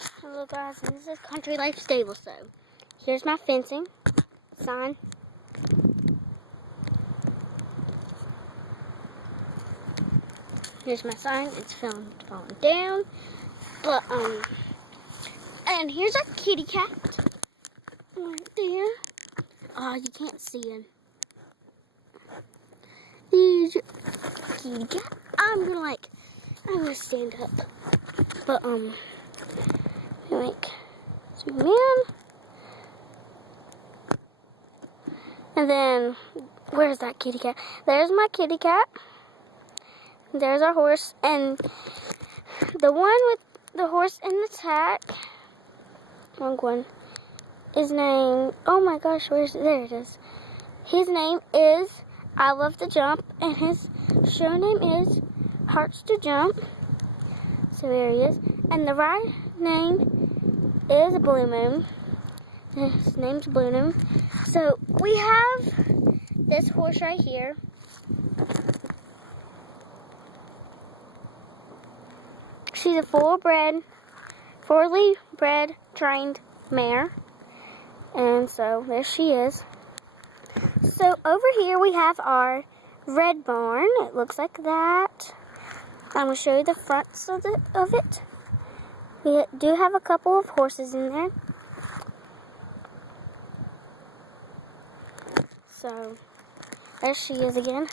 Hello guys, and this is Country Life Stable. So, here's my fencing sign. Here's my sign. It's falling down. But and here's our kitty cat right there. Oh, you can't see him. Here's your kitty cat. I'm gonna stand up. But zoom in. And then, where's that kitty cat? There's my kitty cat. There's our horse. And the one with the horse in the tack, wrong one, is named, oh my gosh, there it is. His name is I Love to Jump, and his show name is Hearts to Jump. So there he is. And the right name is Blue Moon. His name's Blue Moon. So we have this horse right here. She's a fully bred, trained mare. And so there she is. So over here we have our red barn. It looks like that. I'm going to show you the fronts of it. We do have a couple of horses in there. So, there she is again.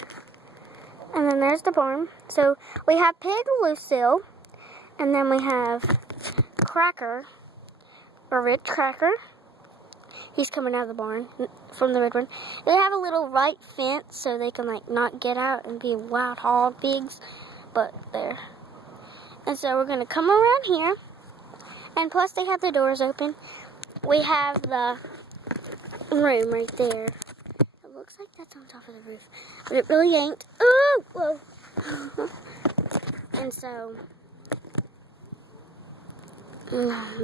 And then there's the barn. So, we have Pig Lucille. And then we have Cracker, or Rich Cracker. He's coming out of the barn from the red one. They have a little white fence so they can not get out and be wild hog pigs. But there. And so we're going to come around here. And plus they have the doors open. We have the room right there. It looks like that's on top of the roof. But it really ain't. Ooh! Whoa! And so,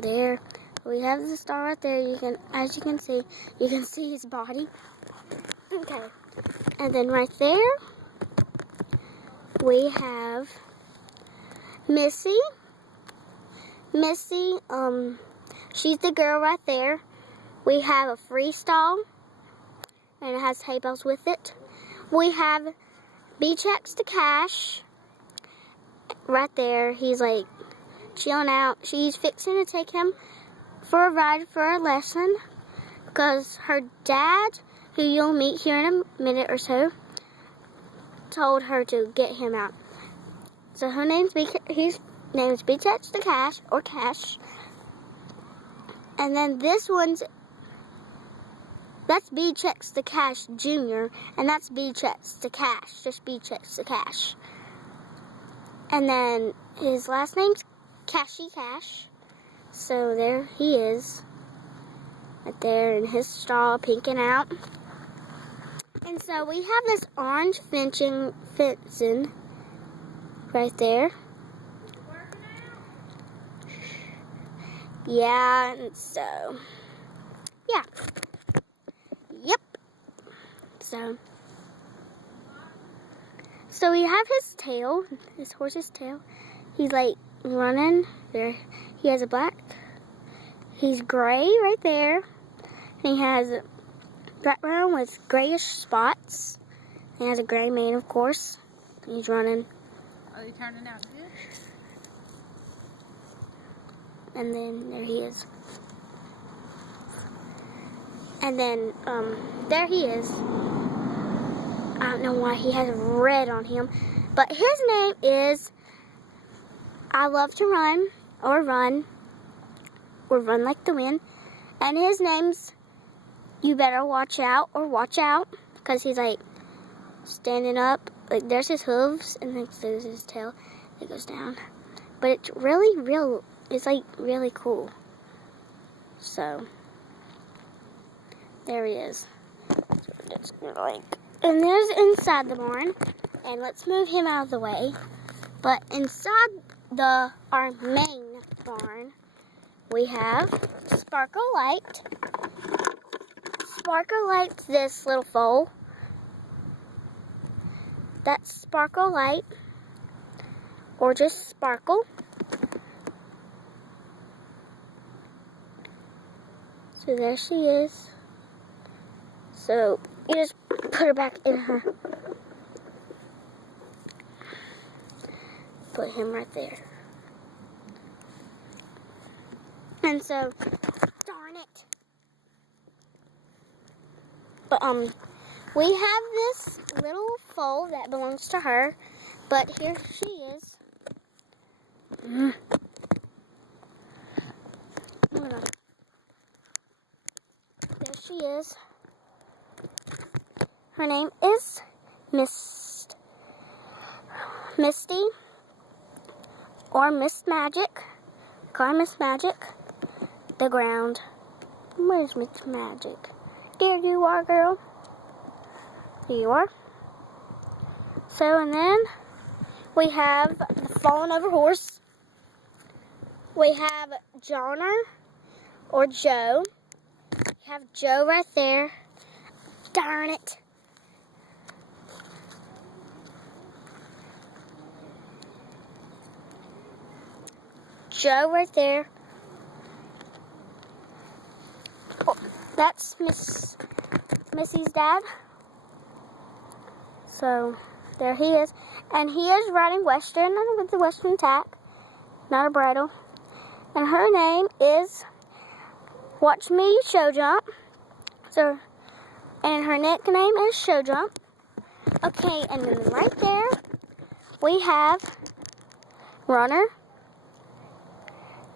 there. We have the star right there. As you can see his body. Okay. And then right there, we have Missy. She's the girl right there. We have a freestyle, and it has hay bales with it. We have B-Checks to Cash right there. He's chilling out. She's fixing to take him for a ride for a lesson because her dad, who you'll meet here in a minute or so, told her to get him out. So his name's B-Checks to Cash, or Cash. And then this that's B-Checks to Cash Jr. And that's B-Checks to Cash, just B-Checks to Cash. And then his last name's Cashy Cash. So there he is, right there in his straw, pinking out. And so we have this orange fencing right there. Yeah, and so, yeah. Yep. So we have his tail, his horse's tail. He's running there. He has a black. He's gray right there. And he has a background with grayish spots. He has a gray mane, of course. And he's running. Are they turning out good? And then there he is. And then there he is. I don't know why he has red on him, but his name is I Love to Run, or Run Like the Wind. And his name's You Better Watch Out, or Watch Out, because he's standing up. There's his hooves, and then there's his tail that goes down. But it's really really cool. So there he is. And there's inside the barn. And let's move him out of the way. But inside our main barn, we have Sparkle Light. Sparkle Light's this little foal. That's Sparkle Light, or just Sparkle. So there she is. So you just put her back in her. Put him right there. And so, darn it. But we have this little foal that belongs to her. But here she is. There she is. Her name is Misty or Miss Magic. Call her Miss Magic. The ground. Where's Miss Magic? Here you are, girl. Here you are. So, and then we have the fallen over horse. We have Johnner or Joe. We have Joe right there. Darn it. Joe right there. Oh, that's Missy's dad. So there he is. And he is riding Western with the Western tack. Not a bridle. And her name is Watch Me Show Jump. So, and her nickname is Show Jump. Okay, and then right there we have Runner.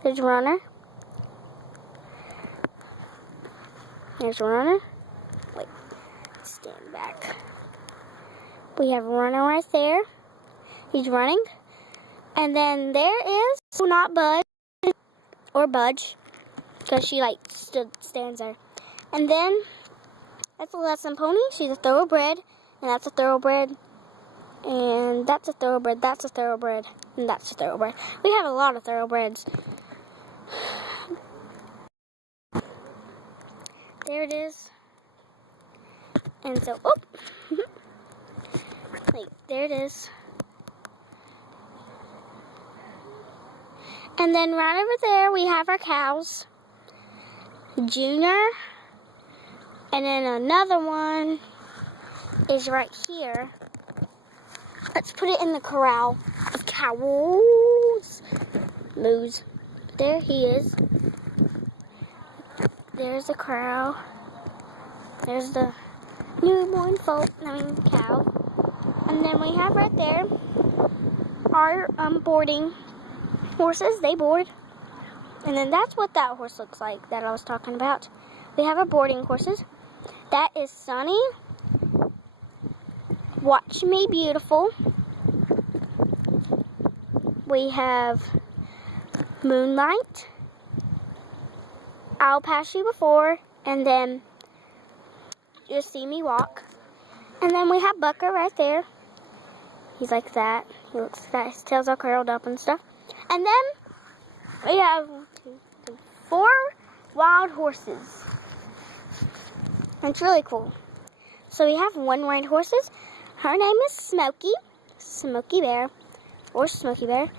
There's Runner. There's Runner. Wait, stand back. We have Runner right there. He's running. And then there is not Budge or Budge, because she like stands there. And then that's a lesson pony. She's a thoroughbred, and that's a thoroughbred, and that's a thoroughbred. That's a thoroughbred, and that's a thoroughbred. We have a lot of thoroughbreds. There it is. And so, wait, there it is. And then right over there, we have our cows. Junior. And then another one is right here. Let's put it in the corral of cows. Moose. There he is. There's the corral. There's the newborn cow. And then we have right there our boarding horses. They board. And then that's what that horse looks like that I was talking about. We have our boarding horses. That is Sunny. Watch Me Beautiful. We have Moonlight. I'll Pass You Before. And then Just See Me Walk. And then we have Bucker right there. He's like that. He looks like that. His tail's all curled up and stuff. And then we have 4 wild horses. And it's really cool. So we have 1 white horses. Her name is Smokey Bear, or Smokey Bear.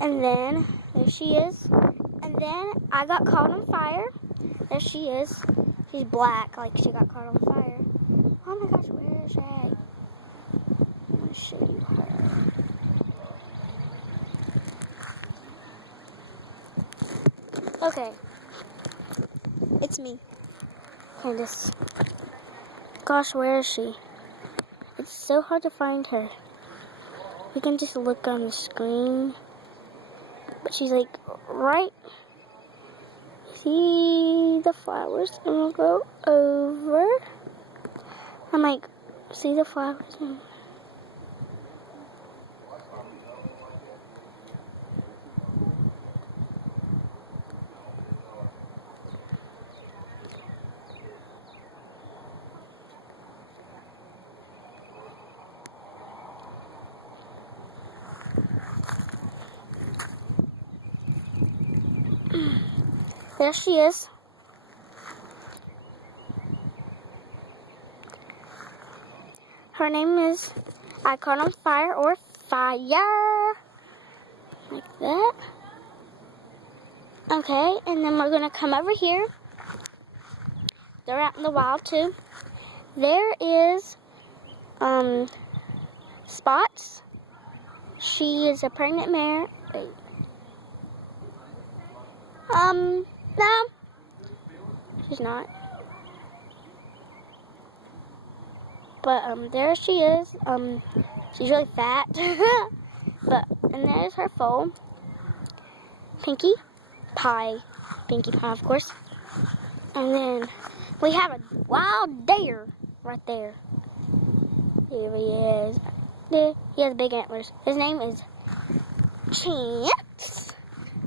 And then there she is. And then I got caught on fire. There she is. She's black, like she got caught on fire. Oh my gosh, where is she? I'm gonna show you her. Okay, it's me, Kandice. Gosh, where is she? It's so hard to find her. You can just look on the screen, but she's like right. See the flowers? I'm gonna go over. I'm like, see the flowers? There she is. Her name is I Caught on Fire or Fire. Like that. Okay, and then we're going to come over here they're out in the wild too. There is Spots. She is a pregnant mare. Wait. No, she's not. But there she is. She's really fat. And there's her foal, Pinkie Pie, of course. And then we have a wild deer right there. Here he is. He has big antlers. His name is Chance.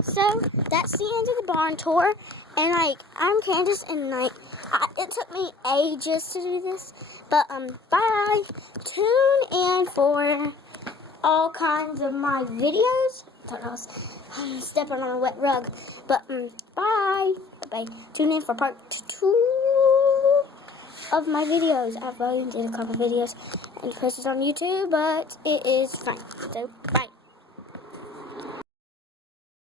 So that's the end of the barn tour. And I'm Kandice, and it took me ages to do this. But bye. Tune in for all kinds of my videos. I thought I was stepping on a wet rug. But bye. Bye. Tune in for part 2 of my videos. I've already did a couple videos and posted on YouTube, but it is fine. So bye.